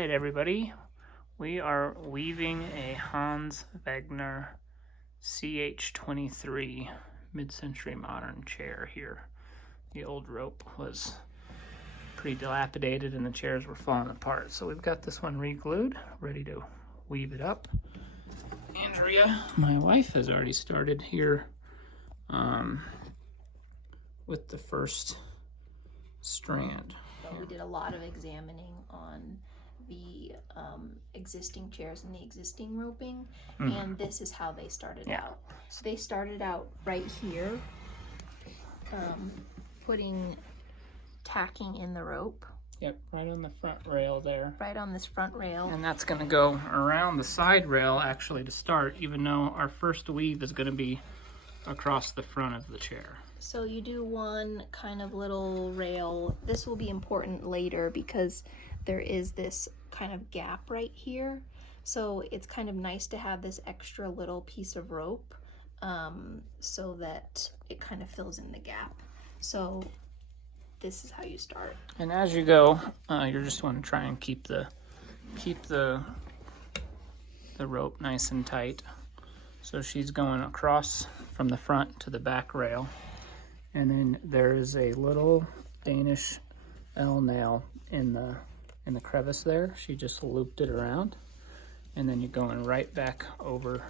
right, everybody. We are weaving a Hans Wegner CH23 mid-century modern chair here. The old rope was pretty dilapidated and the chairs were falling apart. So we've got this one re-glued, ready to weave it up. Andrea, my wife, has already started here with the first strand. We did a lot of examining on the existing chairs and the existing roping, and this is how they started out. So they started out right here, tacking in the rope. Yep, right on the front rail there. Right on this front rail. And that's going to go around the side rail actually to start, even though our first weave is going to be across the front of the chair. So you do one kind of little rail. This will be important later because there is this kind of gap right here. So it's kind of nice to have this extra little piece of rope so that it kind of fills in the gap. So this is how you start. And as you go, you just want to try and keep the rope nice and tight. So she's going across from the front to the back rail. And then there is a little Danish L nail in the crevice there. She just looped it around. And then you're going right back over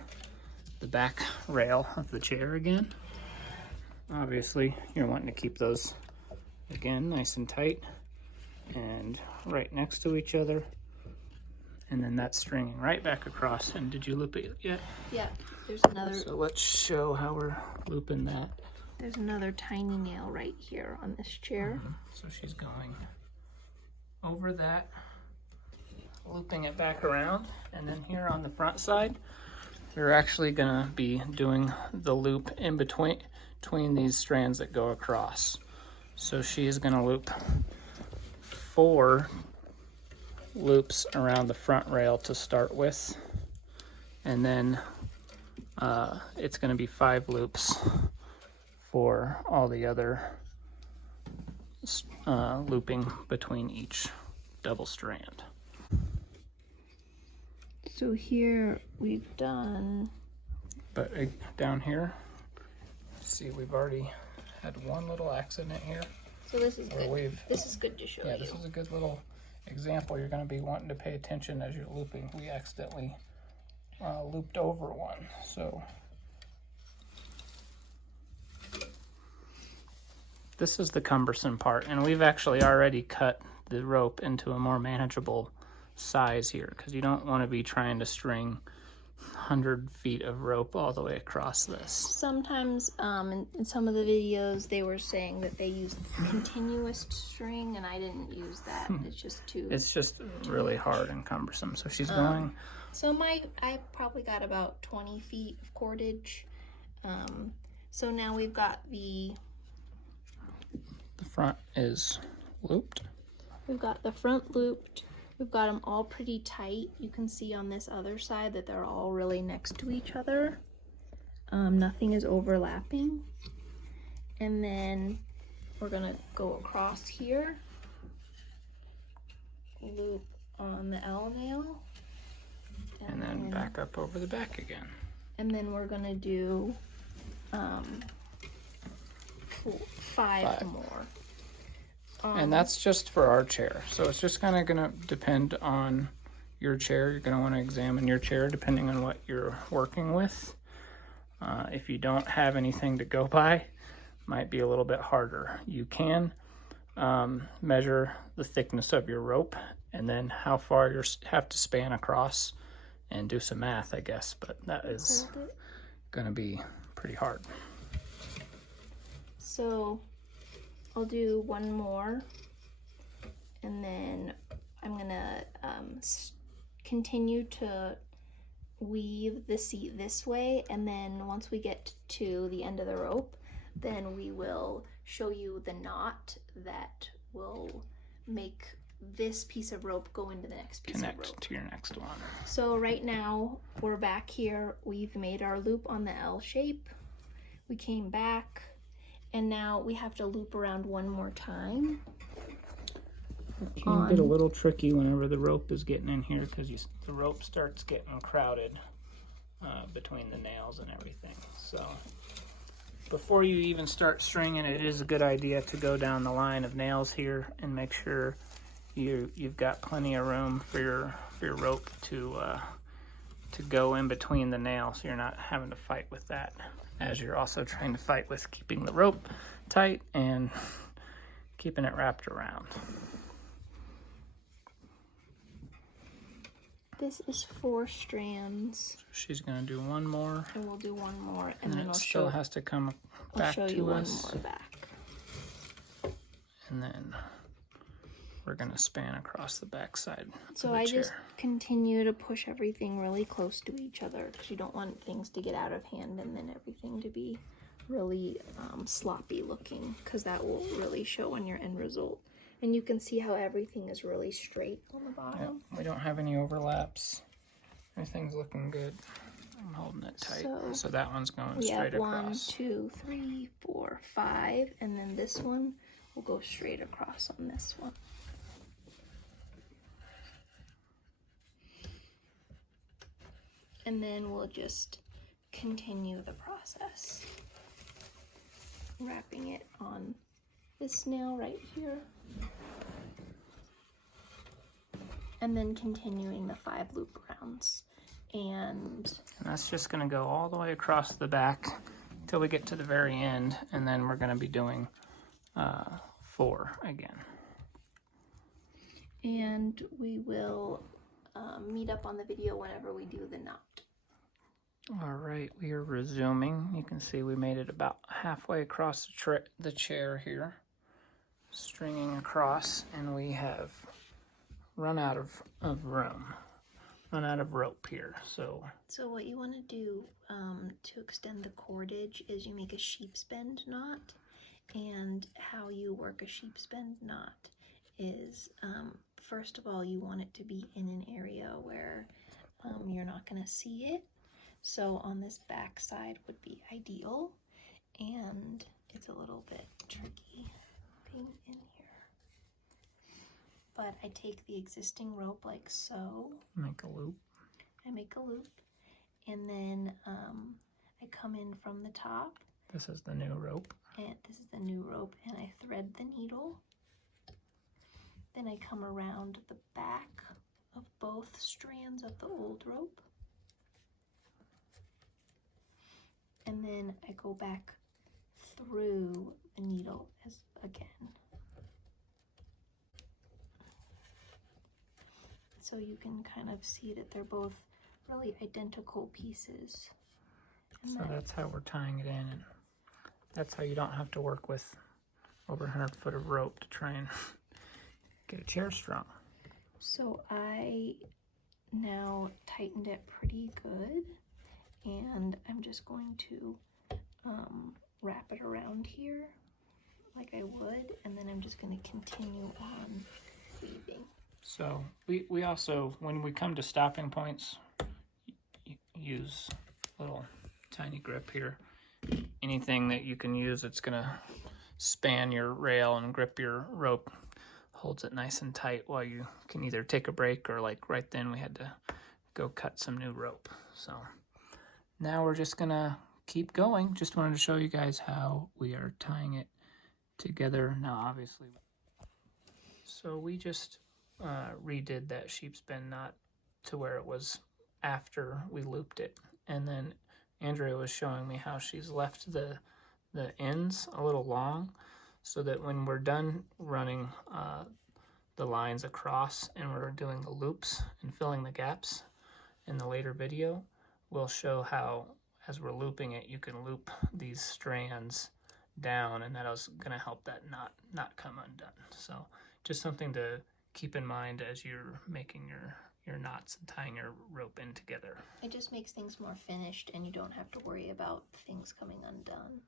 the back rail of the chair again. Obviously, you're wanting to keep those, again, nice and tight and right next to each other. And then that's stringing right back across. And did you loop it yet? Yeah, there's another. So let's show how we're looping that. There's another tiny nail right here on this chair. So she's going over that, looping it back around, and then here on the front side, we're actually gonna be doing the loop in between these strands that go across. So she is gonna loop 4 loops around the front rail to start with, and then it's gonna be 5 loops for all the other looping between each double strand. So here we've done... But down here, see, we've already had one little accident here. So this is good. This is good to show you. Yeah, this is a good little example. You're going to be wanting to pay attention as you're looping. We accidentally looped over one, so... This is the cumbersome part, and we've actually already cut the rope into a more manageable size here, because you don't want to be trying to string 100 feet of rope all the way across this. Sometimes in some of the videos they were saying that they used continuous string, and I didn't use that. It's just really hard and cumbersome. So she's going. So I probably got about 20 feet of cordage. So now we've got the front is looped. We've got the front looped. We've got them all pretty tight. You can see on this other side that they're all really next to each other. Nothing is overlapping. And then we're gonna go across here, loop on the L nail, and then back up over the back again. And then we're gonna do 5 more. And that's just for our chair. So it's just kind of going to depend on your chair. You're going to want to examine your chair depending on what you're working with. If you don't have anything to go by, might be a little bit harder. You can measure the thickness of your rope and then how far you have to span across and do some math, I guess. But that is going to be pretty hard. So I'll do one more, and then I'm gonna continue to weave the seat this way, and then once we get to the end of the rope, then we will show you the knot that will make this piece of rope go into the next piece of rope. Connect to your next one. So right now we're back here. We've made our loop on the L shape. We came back. And now we have to loop around one more time. It can get a little tricky whenever the rope is getting in here because the rope starts getting crowded between the nails and everything. So before you even start stringing, it is a good idea to go down the line of nails here and make sure you've got plenty of room for your rope to go in between the nails, so you're not having to fight with that as you're also trying to fight with keeping the rope tight and keeping it wrapped around. This is 4 strands. So she's gonna do one more, and we'll do one more, and then it still has to come back I'll show to you us. one more back. And then we're gonna span across the back side So of the I chair. just continue to push everything really close to each other because you don't want things to get out of hand and then everything to be really sloppy looking, because that will really show on your end result. And you can see how everything is really straight on the bottom. Yep, we don't have any overlaps. Everything's looking good. I'm holding it tight. So that one's going We straight have 1, across. 2, 3, 4, 5, and then this one will go straight across on this one. And then we'll just continue the process, wrapping it on this nail right here, and then continuing the 5 loop rounds. And that's just going to go all the way across the back till we get to the very end, and then we're going to be doing 4 again. And we will meet up on the video whenever we do the knot. All right, we are resuming. You can see we made it about halfway across the chair here, stringing across, and we have run out of room, run out of rope here. So what you want to do to extend the cordage is you make a sheepspend knot. And how you work a sheepspend knot is, first of all, you want it to be in an area where you're not going to see it. So on this back side would be ideal, and it's a little bit tricky being in here. But I take the existing rope like so. make a loop. I make a loop, and then I come in from the top. This is the new rope. And this is the new rope, and I thread the needle. Then I come around the back of both strands of the old rope. And then I go back through the needle again. So you can kind of see that they're both really identical pieces. And So that's how we're tying it in, and that's how you don't have to work with over 100 foot of rope to try and get a chair strong. So I now tightened it pretty good, and I'm just going to wrap it around here like I would, and then I'm just going to continue on weaving. So we also, when we come to stopping points, use a little tiny grip here. Anything that you can use that's going to span your rail and grip your rope holds it nice and tight while you can either take a break or, like right then, we had to go cut some new rope. So now we're just going to keep going. Just wanted to show you guys how we are tying it together now, obviously. So we just redid that sheepspend knot to where it was after we looped it, and then Andrea was showing me how she's left the ends a little long, so that when we're done running the lines across and we're doing the loops and filling the gaps in the later video, we'll show how, as we're looping it, you can loop these strands down, and that is going to help that not come undone. So just something to keep in mind as you're making your knots and tying your rope in together. It just makes things more finished, and you don't have to worry about things coming undone.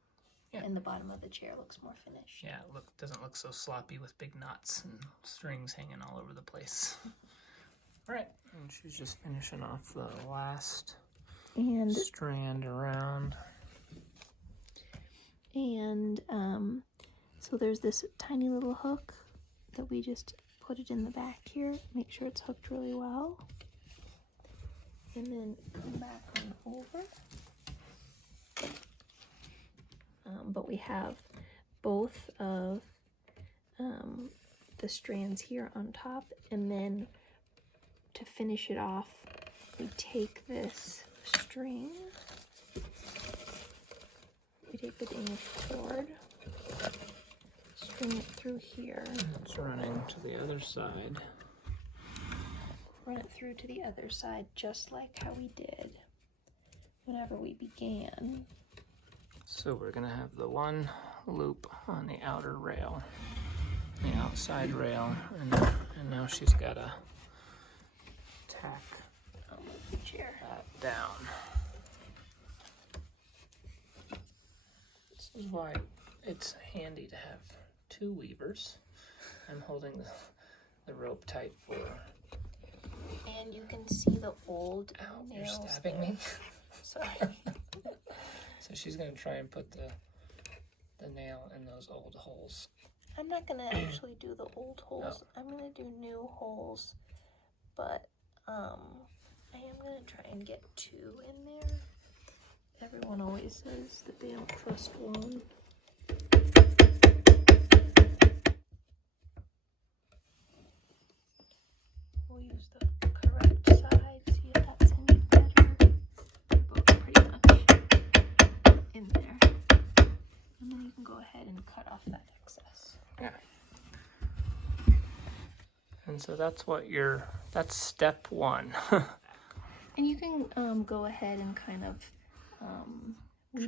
Yeah. And the bottom of the chair looks more finished. Yeah, doesn't look so sloppy with big knots and strings hanging all over the place. All right, and she's just finishing off the last strand around. And so there's this tiny little hook that we just put it in the back here, make sure it's hooked really well, and then come back on over. But we have both of the strands here on top, and then to finish it off, we take this string, we take the Danish cord, string it through here. It's running to the other side. Run it through to the other side, just like how we did whenever we began. So we're gonna have the one loop on the outer rail, the outside rail, and now she's gotta tack I'll move the chair. that down. This is why it's handy to have two weavers. I'm holding the rope tight for. And you can see the old Ow, you're nails stabbing there. me. Sorry. So she's gonna try and put the nail in those old holes. I'm not gonna actually do the old holes. I'm gonna do new holes, but I am gonna try and get 2 in there. Everyone always says that they don't trust one. We'll use the correct side, see if that's any better. They're both pretty much in there. And then you can go ahead and cut off that excess. Yeah. And so that's that's step 1. And you can go ahead and kind of we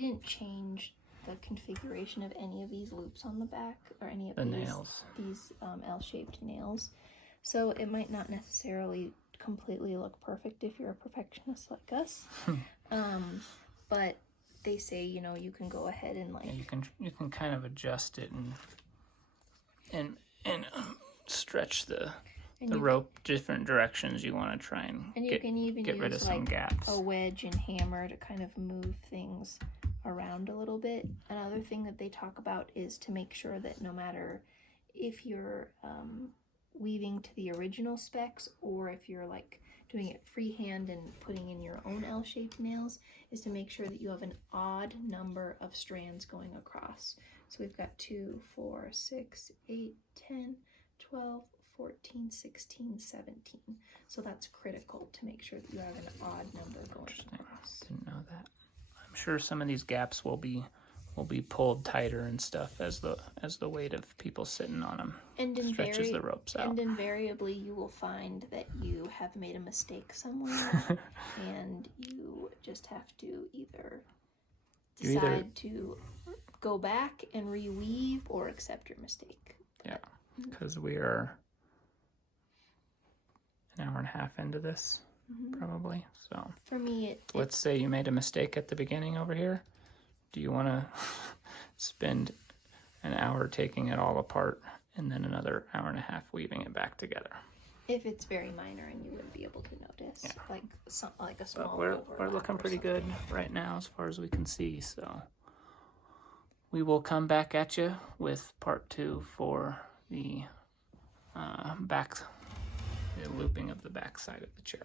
didn't change the configuration of any of these loops on the back or any of The these nails. these L-shaped nails. So it might not necessarily completely look perfect if you're a perfectionist like us. But they say, you know, you can go ahead and like you can kind of adjust it and stretch the rope different directions you want to try and you get, can even get rid use of some like gaps. a wedge and hammer to kind of move things around a little bit. Another thing that they talk about is to make sure that no matter if you're weaving to the original specs or if you're like doing it freehand and putting in your own L-shaped nails, is to make sure that you have an odd number of strands going across. So we've got 2, 4, 6, 8, 10, 12, 14, 16, 17. So that's critical to make sure that you have an odd number going across. Didn't know that. I'm sure some of these gaps will be pulled tighter and stuff as the weight of people sitting on them stretches the ropes out. And invariably you will find that you have made a mistake somewhere and you just have to either decide to go back and reweave or accept your mistake. Yeah, because we are an hour and a half into this, probably. So for me, let's say you made a mistake at the beginning over here. Do you want to spend an hour taking it all apart and then another hour and a half weaving it back together? If it's very minor and you wouldn't be able to notice, like a small. But we're looking pretty good right now as far as we can see. So we will come back at you with part 2 for the looping of the back side of the chair.